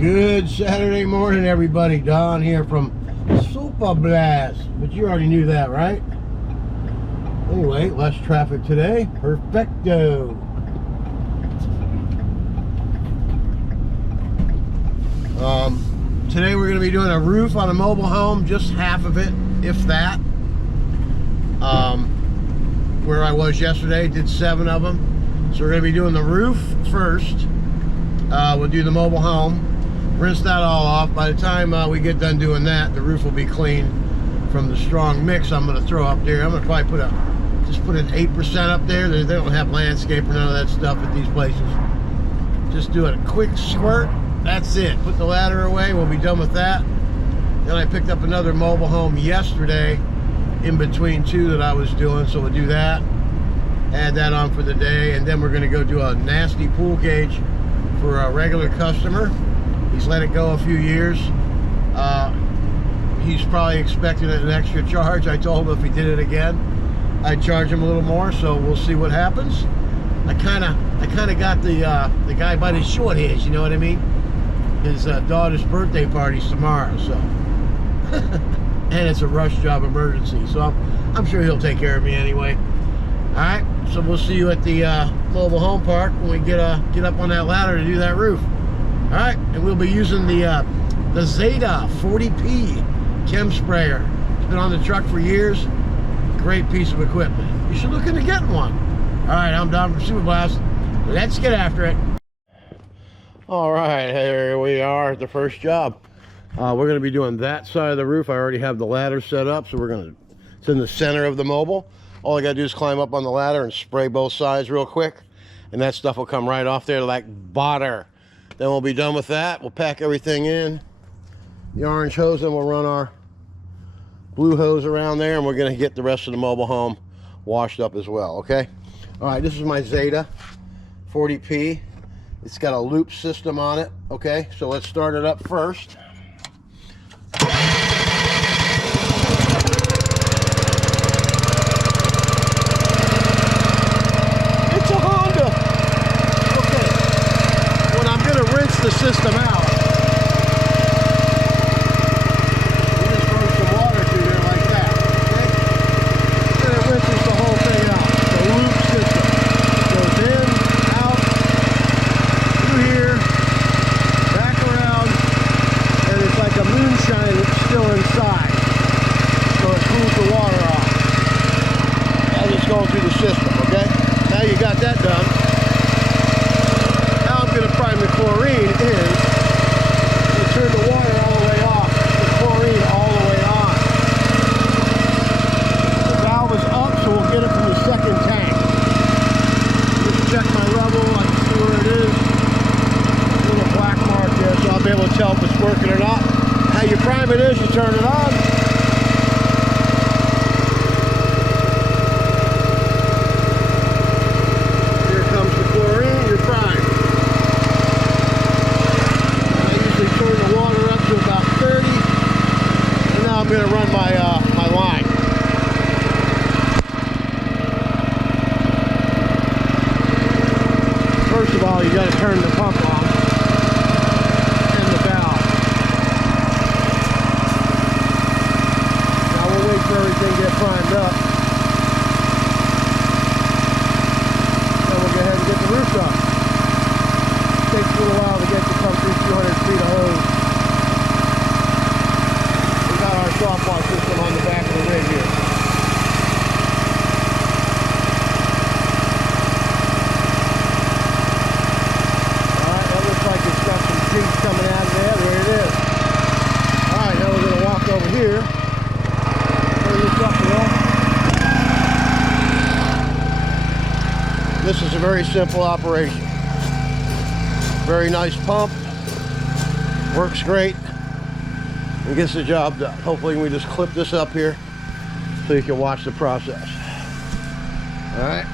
Good Saturday morning, everybody. Don here from Super Blast. But you already knew that, right? Anyway, less traffic today. Perfecto. Today we're going to be doing a roof on a mobile home, just half of it, if that. Where I was yesterday, did 7 of them. So we're going to be doing the roof first. We'll do the mobile home. Rinse that all off. By the time we get done doing that, the roof will be clean from the strong mix I'm going to throw up there. I'm going to probably just put an 8% up there. They don't have landscape or none of that stuff at these places. Just do a quick squirt. That's it. Put the ladder away. We'll be done with that. Then I picked up another mobile home yesterday in between 2 that I was doing, so we'll do that. Add that on for the day, and then we're going to go do a nasty pool cage for a regular customer. He's let it go a few years. He's probably expecting an extra charge. I told him if he did it again, I'd charge him a little more, so we'll see what happens. I kind of got the guy by the short hairs, you know what I mean? His daughter's birthday party's tomorrow, so and it's a rush job emergency, so I'm sure he'll take care of me anyway. All right, so we'll see you at the mobile home park when we get up on that ladder to do that roof. All right, and we'll be using the Zeta 40P chem sprayer. It's been on the truck for years. Great piece of equipment. You should look into getting one. All right, I'm Don from Super Blast. Let's get after it. All right, here we are at the first job. We're going to be doing that side of the roof. I already have the ladder set up, so it's in the center of the mobile. All I got to do is climb up on the ladder and spray both sides real quick, and that stuff will come right off there like butter. Then we'll be done with that. We'll pack everything in the orange hose, and we'll run our blue hose around there, and we're going to get the rest of the mobile home washed up as well, okay? All right, this is my Zeta 40P. It's got a loop system on it, okay? So let's start it up first. It's a Honda. Okay. When I'm going to rinse the system out, we just throw some water through there like that, okay? Then it rinses the whole thing out. The loop system goes in, out, through here, back around, and it's like a moonshine that's still inside. So it cools the water off. As it's going through the system, okay? Now you got that done. Now I'm going to prime the chlorine in and turn the water all the way off, the chlorine all the way on. The valve is up, so we'll get it from the second tank. Just check my level, I can see where it is. A little black mark there, so I'll be able to tell if it's working or not. How you prime it is, you turn it on. Here comes the chlorine, you're primed. I usually turn the water up to about 30, and now I'm going to run my line. First of all, you got to turn the pump on and the valve. Now we'll wait for everything to get primed up. Then we'll go ahead and get the roof done. Takes a little while to get to come through 200 feet of hose. We got our soft wash system on the back of the rig here. Coming out of there, there it is. Alright, now we're going to walk over here. Turn this up a little. This is a very simple operation. Very nice pump. Works great. And gets the job done. Hopefully we just clip this up here so you can watch the process. Alright.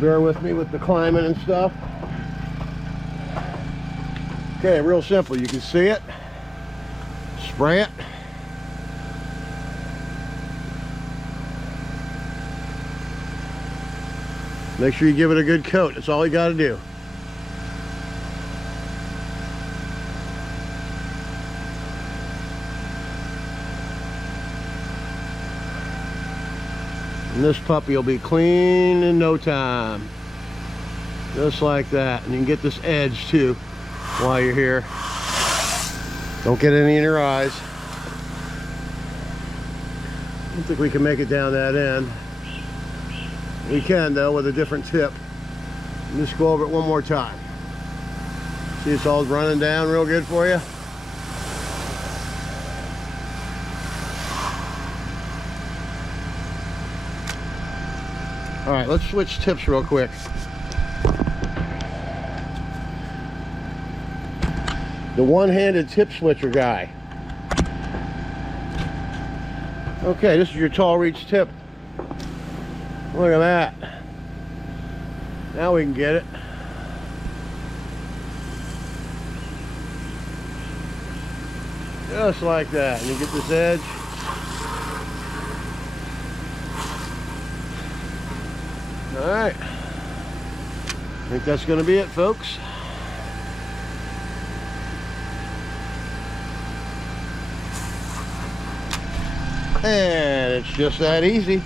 Bear with me with the climbing and stuff. Okay, real simple. You can see it. Spray it. Make sure you give it a good coat. That's all you got to do. And this puppy will be clean in no time. Just like that. And you can get this edge too while you're here. Don't get any in your eyes. I don't think we can make it down that end. We can though with a different tip. Just go over it one more time. See, it's all running down real good for you. All right, let's switch tips real quick. The one-handed tip switcher guy. Okay, this is your tall reach tip. Look at that. Now we can get it. Just like that. And you get this edge. Alright. I think that's going to be it, folks. And it's just that easy.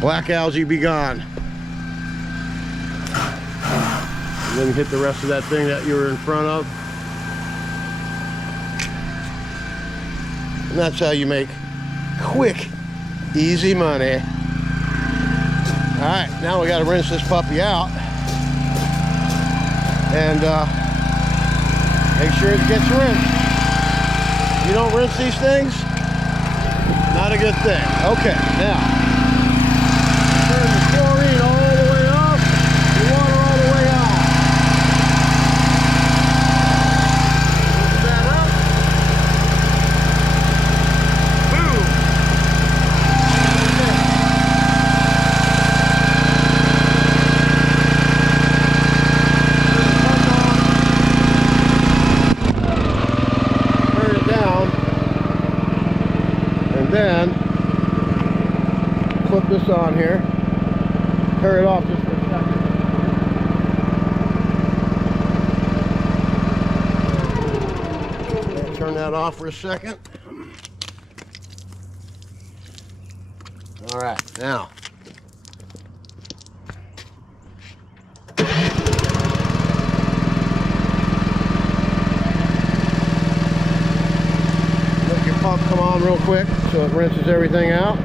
Black algae be gone. And then hit the rest of that thing that you were in front of. And that's how you make quick, easy money. Alright, now we got to rinse this puppy out. And make sure it gets rinsed. If you don't rinse these things, not a good thing. Okay, now. Turn the chlorine all the way off, the water all the way out. Lift that up. Boom. Turn it down. And then flip this on here. Turn it off just for a second. Turn that off for a second. All right, now. Let your pump come on real quick so it rinses everything out.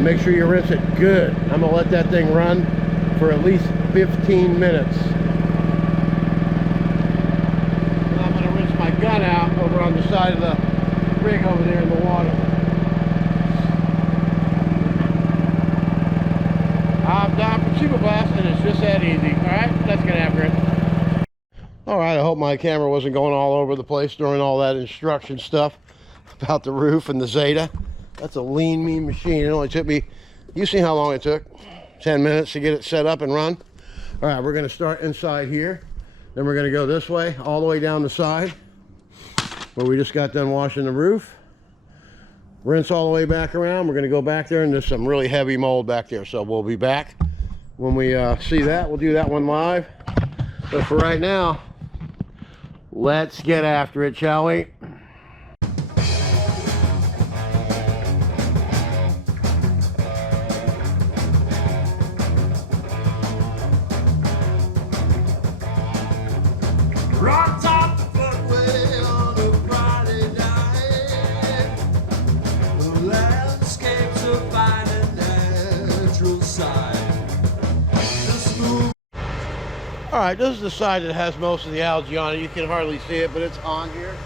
Make sure you rinse it good. I'm gonna let that thing run for at least 15 minutes. And I'm gonna rinse my gun out over on the side of the rig over there in the water. I'm Don from Super Blast, and it's just that easy. Alright, let's get after it. Alright, I hope my camera wasn't going all over the place during all that instruction stuff about the roof and the Zeta. That's a lean, mean machine. It only took me, you see how long it took? 10 minutes to get it set up and run. All right, we're gonna start inside here. Then we're gonna go this way, all the way down the side, where we just got done washing the roof. Rinse all the way back around. We're gonna go back there, and there's some really heavy mold back there. So we'll be back when we see that. We'll do that one live. But for right now, let's get after it, shall we? Rock top the footway on a Friday night. The landscape's a fine and natural sight. All right, this is the side that has most of the algae on it. You can hardly see it, but it's on here.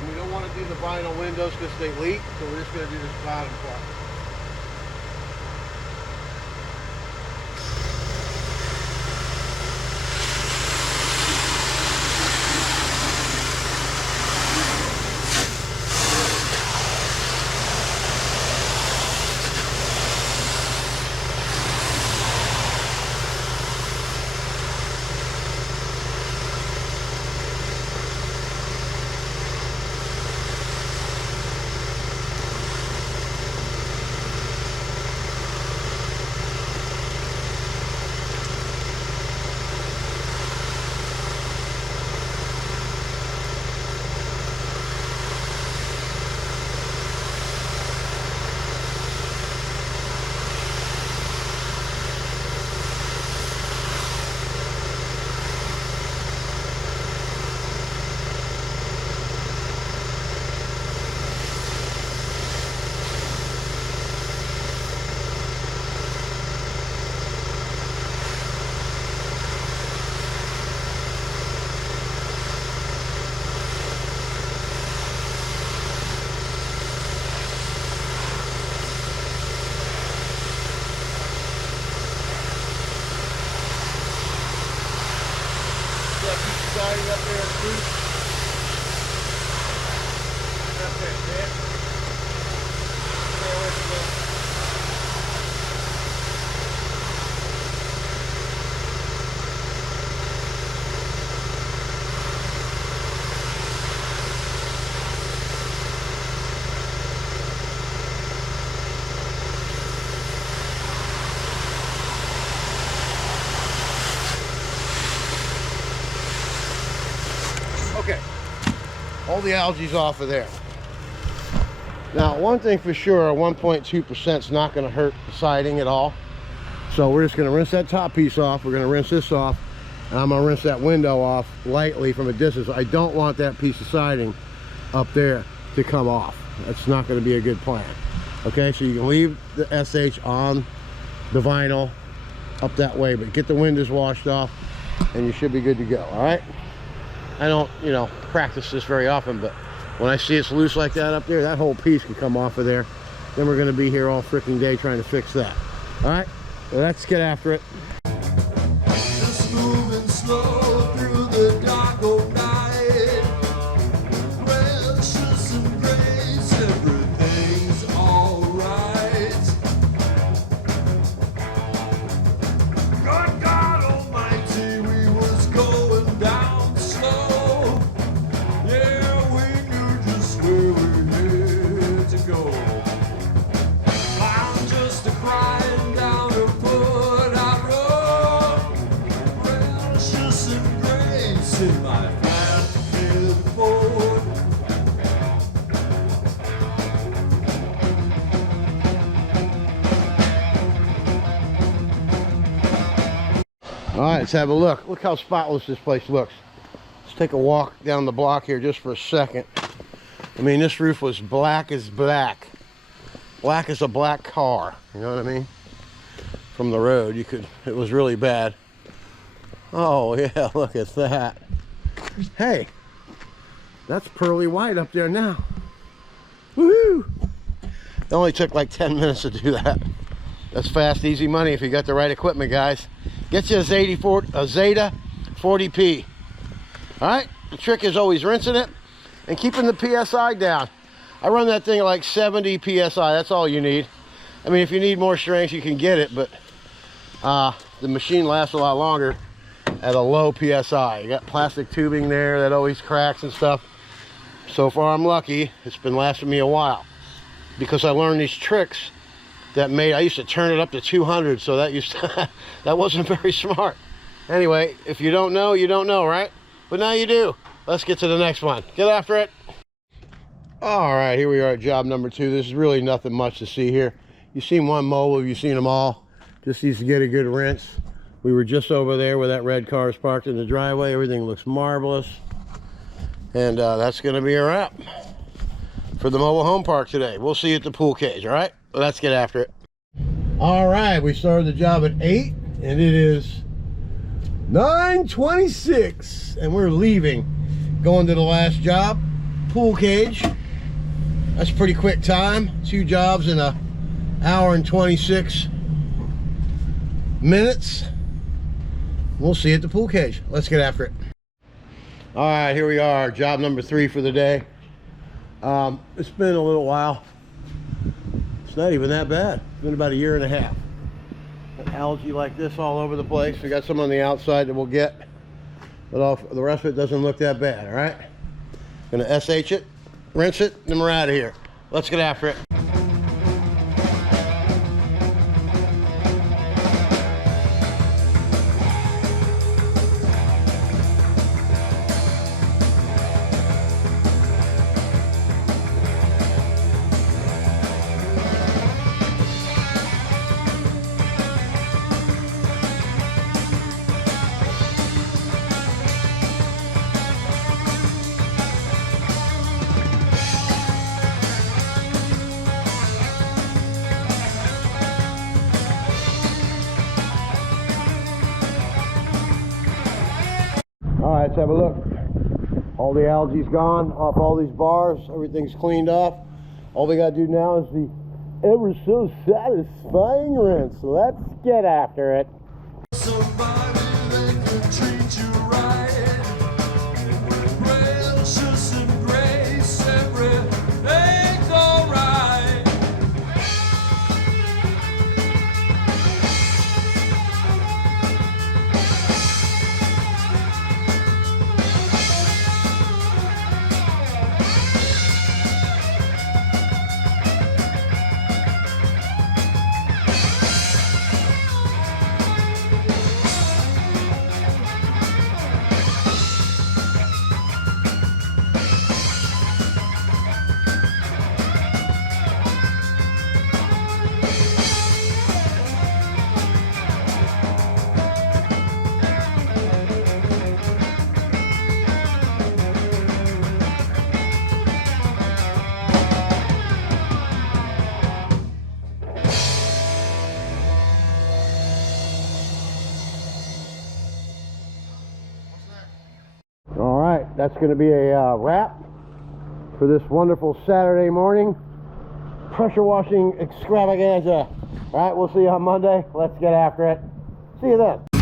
And we don't want to do the vinyl windows because they leak, so we're just going to do this bottom part. siding up there, Steve. Up there, see it? Stay away from that. Okay, all the algae's off of there. Now, one thing for sure, 1.2% is not going to hurt the siding at all. So we're just going to rinse that top piece off. We're going to rinse this off, and I'm going to rinse that window off lightly from a distance. I don't want that piece of siding up there to come off. That's not going to be a good plan. Okay, so you can leave the SH on the vinyl up that way, but get the windows washed off, and you should be good to go. All right. I don't, you know, practice this very often, but when I see it's loose like that up there, that whole piece can come off of there. Then we're going to be here all freaking day trying to fix that. All right, so let's get after it. Just moving slow through the dark old night. Precious and grace, everything's alright. Good God Almighty, we was going down slow. Yeah, we knew just where we had to go. I'm just a crying down a put out road. Precious and grace in my flat-headed Ford. All right, let's have a look. Look how spotless this place looks. Let's take a walk down the block here just for a second. I mean, this roof was black as black. Black as a black car, you know what I mean? From the road, it was really bad. Oh yeah, look at that. Hey, that's pearly white up there now. Woohoo! It only took like 10 minutes to do that. That's fast, easy money if you got the right equipment, guys. Get you a Zeta 40p. All right, the trick is always rinsing it and keeping the PSI down. I run that thing at like 70 PSI, that's all you need. I mean, if you need more strength, you can get it, but the machine lasts a lot longer at a low PSI. You got plastic tubing there that always cracks and stuff. So far, I'm lucky. It's been lasting me a while because I learned these tricks that I used to turn it up to 200, so that that wasn't very smart. Anyway, if you don't know, you don't know, right? But now you do. Let's get to the next one. Get after it. All right, here we are at job number 2. This is really nothing much to see here. You've seen one mobile, you've seen them all. Just needs to get a good rinse. We were just over there where that red car is parked in the driveway. Everything looks marvelous. And that's gonna be a wrap for the mobile home park today. We'll see you at the pool cage, all right? Let's get after it. All right, we started the job at 8 and it is 9:26 and we're leaving, going to the last job, pool cage. That's a pretty quick time. 2 jobs in an hour and 26 minutes. We'll see you at the pool cage. Let's get after it. All right, here we are, job number 3 for the day. It's been a little while. It's not even that bad. It's been about a year and a half. Got algae like this all over the place. We got some on the outside that we'll get, but the rest of it doesn't look that bad. All right, gonna SH it, rinse it, then we're out of here. Let's get after it. All right, let's have a look. All the algae's gone off all these bars. Everything's cleaned off. All we got to do now is the ever so satisfying rinse. Let's get after it. Somebody that could treat you right. that's going to be a wrap for this wonderful Saturday morning pressure washing extravaganza. All right, we'll see you on Monday. Let's get after it. See you then.